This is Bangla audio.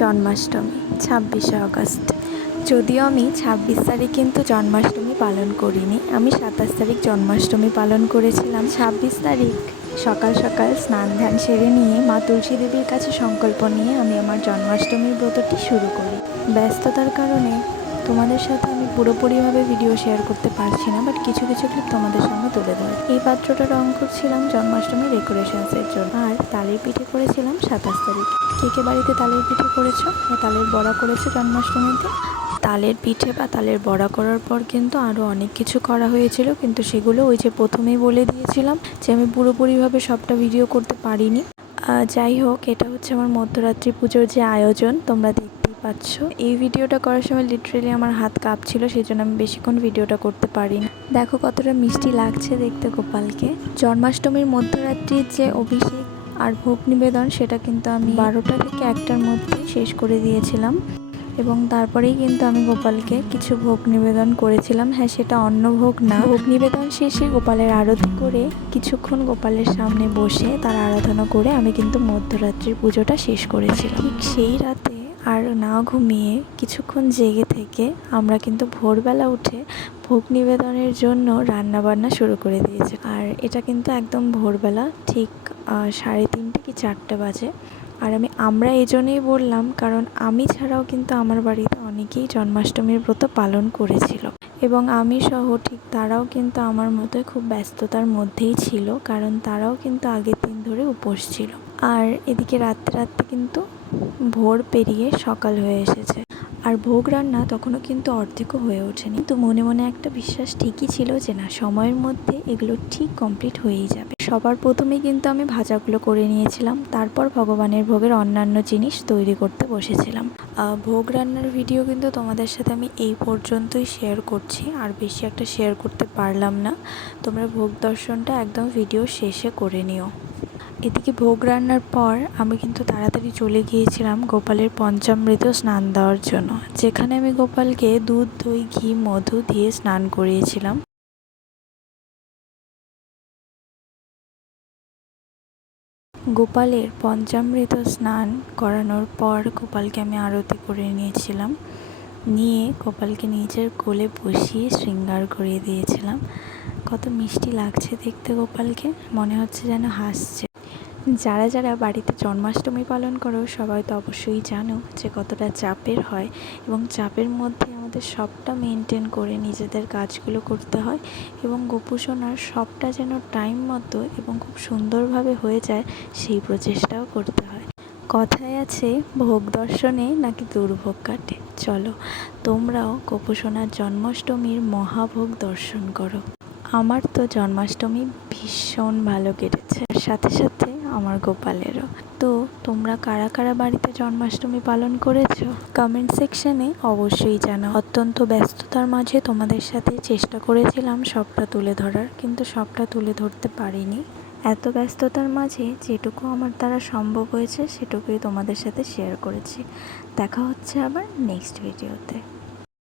জন্মাষ্টমী 26শে আগস্ট। যদিও আমি 26 তারিখ কিন্তু জন্মাষ্টমী পালন করিনি, আমি 27 তারিখ জন্মাষ্টমী পালন করেছিলাম। 26 তারিখ সকাল সকাল স্নান ধ্যান সেরে নিয়ে মা তুলসী দেবীর কাছে সংকল্প নিয়ে আমি আমার জন্মাষ্টমীর ব্রতটি শুরু করি। ব্যস্ততার কারণে তোমাদের সাথে আমি পুরোপুরিভাবে ভিডিও শেয়ার করতে পারছি না, বাট কিছু কিছু ক্লিপ তোমাদের সামনে তুলে ধরে। এই পাত্রটা রং করছিলাম জন্মাষ্টমীর ডেকোরেশনসের জন্য, আর তালের পিঠে করেছিলাম 27 তারিখ। কে বাড়িতে তালের পিঠে করেছো বা তালের বড়া করেছো জন্মাষ্টমীতে? তালের পিঠে বা তালের বড়া করার পর কিন্তু আরও অনেক কিছু করা হয়েছিল, কিন্তু সেগুলো ওই যে প্রথমেই বলে দিয়েছিলাম যে আমি পুরোপুরিভাবে সবটা ভিডিও করতে পারিনি। যাই হোক, এটা হচ্ছে আমার মধ্যরাত্রি পুজোর যে আয়োজন, তোমরা দেখতেই পাচ্ছ। এই ভিডিওটা করার সময় লিটারেলি আমার হাত কাঁপছিল, সেই জন্য আমি বেশিক্ষণ ভিডিওটা করতে পারিনি। দেখো কতটা মিষ্টি লাগছে দেখতে গোপালকে। জন্মাষ্টমীর মধ্যরাত্রির যে অভিষেক আর ভোগ নিবেদন, সেটা কিন্তু আমি 12টা থেকে 1টার মধ্যে শেষ করে দিয়েছিলাম, এবং তারপরেই কিন্তু আমি গোপালকে কিছু ভোগ নিবেদন করেছিলাম। হ্যাঁ, সেটা অন্নভোগ না। ভোগ নিবেদন শেষে গোপালের আরতি করে কিছুক্ষণ গোপালের সামনে বসে তার আরাধনা করে আমি কিন্তু মধ্যরাত্রির পুজোটা শেষ করেছিলাম। ঠিক সেই রাতে আর না ঘুমিয়ে কিছুক্ষণ জেগে থেকে আমরা কিন্তু ভোরবেলা উঠে ভোগ নিবেদনের জন্য রান্নাবান্না শুরু করে দিয়েছি। আর এটা কিন্তু একদম ভোরবেলা, ঠিক 3:30 কি 4টে বাজে। আর আমরা এই জন্যই বললাম কারণ আমি ছাড়াও কিন্তু আমার বাড়িতে অনেকেই জন্মাষ্টমীর ব্রত পালন করেছিল, এবং আমি সহ ঠিক তারাও কিন্তু আমার মতোই খুব ব্যস্ততার মধ্যেই ছিল, কারণ তারাও কিন্তু আগের দিন ধরে উপোস ছিল। আর এদিকে রাত্রে রাত্রে কিন্তু ভোর পেরিয়ে সকাল হয়ে এসেছে, আর ভোগ রান্না তখনও কিন্তু অর্ধেকও হয়ে ওঠেনি। তো মনে মনে একটা বিশ্বাস ঠিকই ছিল যে না, সময়ের মধ্যে এগুলো ঠিক কমপ্লিট হয়েই যাবে। সবার প্রথমেই কিন্তু আমি ভাজাগুলো করে নিয়েছিলাম, তারপর ভগবানের ভোগের অন্যান্য জিনিস তৈরি করতে বসেছিলাম। ভোগ রান্নার ভিডিও কিন্তু তোমাদের সাথে আমি এই পর্যন্তই শেয়ার করছি, আর বেশি একটা শেয়ার করতে পারলাম না। তোমরা ভোগ দর্শনটা একদম ভিডিও শেষে করে নিও। এদিকে ভোগ রান্নার পর আমি কিন্তু তাড়াতাড়ি চলে গিয়েছিলাম গোপালের পঞ্চামৃত স্নান দেওয়ার জন্য, যেখানে আমি গোপালকে দুধ, দই, ঘি, মধু দিয়ে স্নান করিয়েছিলাম। গোপালের পঞ্চামৃত স্নান করানোর পর গোপালকে আমি আরতি করে নিয়েছিলাম, নিয়ে গোপালকে নিজের কোলে বসিয়ে শৃঙ্গার করিয়ে দিয়েছিলাম। কত মিষ্টি লাগছে দেখতে গোপালকে, মনে হচ্ছে যেন হাসছে। যারা যারা বাড়িতে জন্মাষ্টমী পালন করো সবাই তো অবশ্যই জানো যে কতটা চাপের হয়, এবং চাপের মধ্যে আমাদের সবটা মেনটেন করে নিজেদের কাজগুলো করতে হয়, এবং গোপুসোনার সবটা যেন টাইম মতো এবং খুব সুন্দরভাবে হয়ে যায় সেই প্রচেষ্টাও করতে হয়। কথায় আছে, ভোগ দর্শনে নাকি দুর্ভোগ কাটে। চলো তোমরাও গোপুসোনার জন্মাষ্টমীর মহাভোগ দর্শন করো। আমার তো জন্মাষ্টমী ভীষণ ভালো কেটেছে, সাথে সাথে আমার গোপালেরও। তো তোমরা কারা কারা বাড়িতে জন্মাষ্টমী পালন করেছো কমেন্ট সেকশনে অবশ্যই জানাও। অত্যন্ত ব্যস্ততার মাঝে তোমাদের সাথে চেষ্টা করেছিলাম সবটা তুলে ধরার, কিন্তু সবটা তুলে ধরতে পারিনি। এত ব্যস্ততার মাঝে যেটুকু আমার দ্বারা সম্ভব হয়েছে সেটুকুই তোমাদের সাথে শেয়ার করেছি। দেখা হচ্ছে আবার নেক্সট ভিডিওতে।